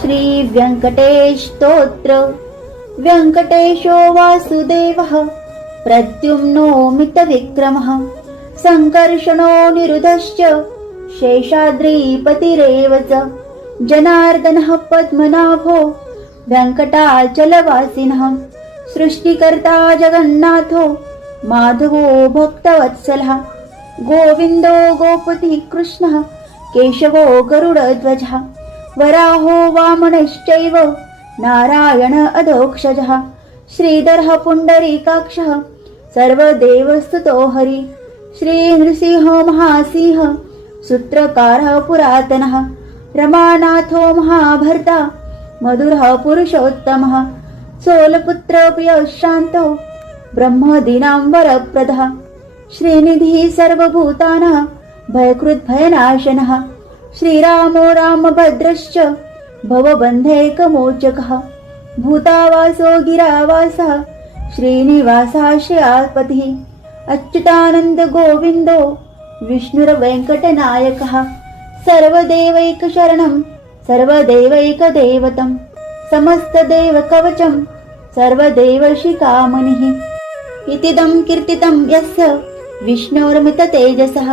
श्री व्यंकटेश स्तोत्र। व्यंकटेशो वासुदेवः प्रद्युम्नो मितविक्रमः संकर्षणो निरुधश्च शेषाद्रिपतिरेव च जनार्दनः पद्मनाभो वेङ्कटाचलवासिनः सृष्टिकर्ता जगन्नाथो माधवो भक्तवत्सलः गोविन्दो गोपतिः कृष्णः केशवो गरुडध्वजः वराहो वामनश्चैव नारायण अधोक्षजः श्रीधरः पुण्डरीकाक्षः सर्वदेवस्तुतो हरि श्रीनृसिंह महासिंह सूत्रकारः पुरातनः रमानाथो महाभर्ता मधुरः पुरुषोत्तमः सोलपुत्र प्रियः शान्तो ब्रह्मदीनां वरप्रदः श्रीनिधिः सर्वभूतानां भयकृद्भयनाशनः श्रीरामो रामभद्रश्च भवबन्धैकमोचकः भूतावासो गिरावासः श्रीनिवासः श्रेयापतिः अच्युतानन्द गोविन्दो विष्णुर्वेङ्कटनायकः सर्वदेवैकशरणं सर्वदेवैकदैवतं समस्तदेवकवचं सर्वदेवशिखामणिः इतीदं कीर्तितं यस्य विष्णोर्मिततेजसः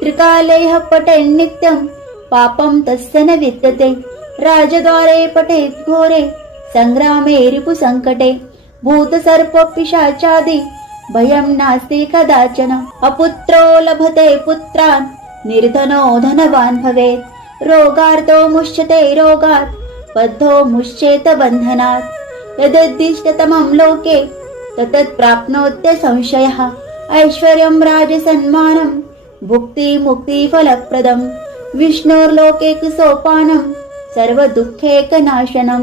त्रिकालैः पठेन्नित्यं पापं तस्य न विद्यते राजद्वारे पठेत् घोरे संग्रामे रिपुसङ्कटे भूतसर्पपिशाचादि भयं नास्ति कदाचन अपुत्रो लभते पुत्रान् निर्धनो धनवान् भवेत् रोगार्तो मुच्यते रोगात् बद्धो मुच्येत बन्धनात् यदुद्दिष्टतमं लोके ततत् प्राप्नोत्य संशयः ऐश्वर्यं राजसन्मानं भुक्तिमुक्तिफलप्रदं विष्णोर्लोके सोपानं सर्वदुःखैकनाशनं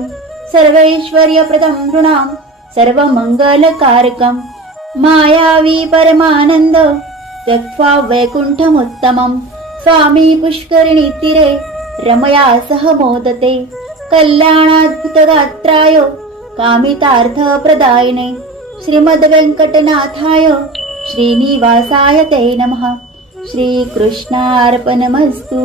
सर्वैश्वर्यप्रदं नृणां सर्वमङ्गलकारकं मायावी परमानन्द त्यक्त्वा वैकुण्ठमुत्तमं स्वामी पुष्करिणीतीरे रमया सह मोदते कल्याणाद्भुतगात्राय कामितार्थप्रदायिने श्रीमद्वेङ्कटनाथाय श्रीनिवासाय ते नमः। श्रीकृष्णार्पणमस्तु।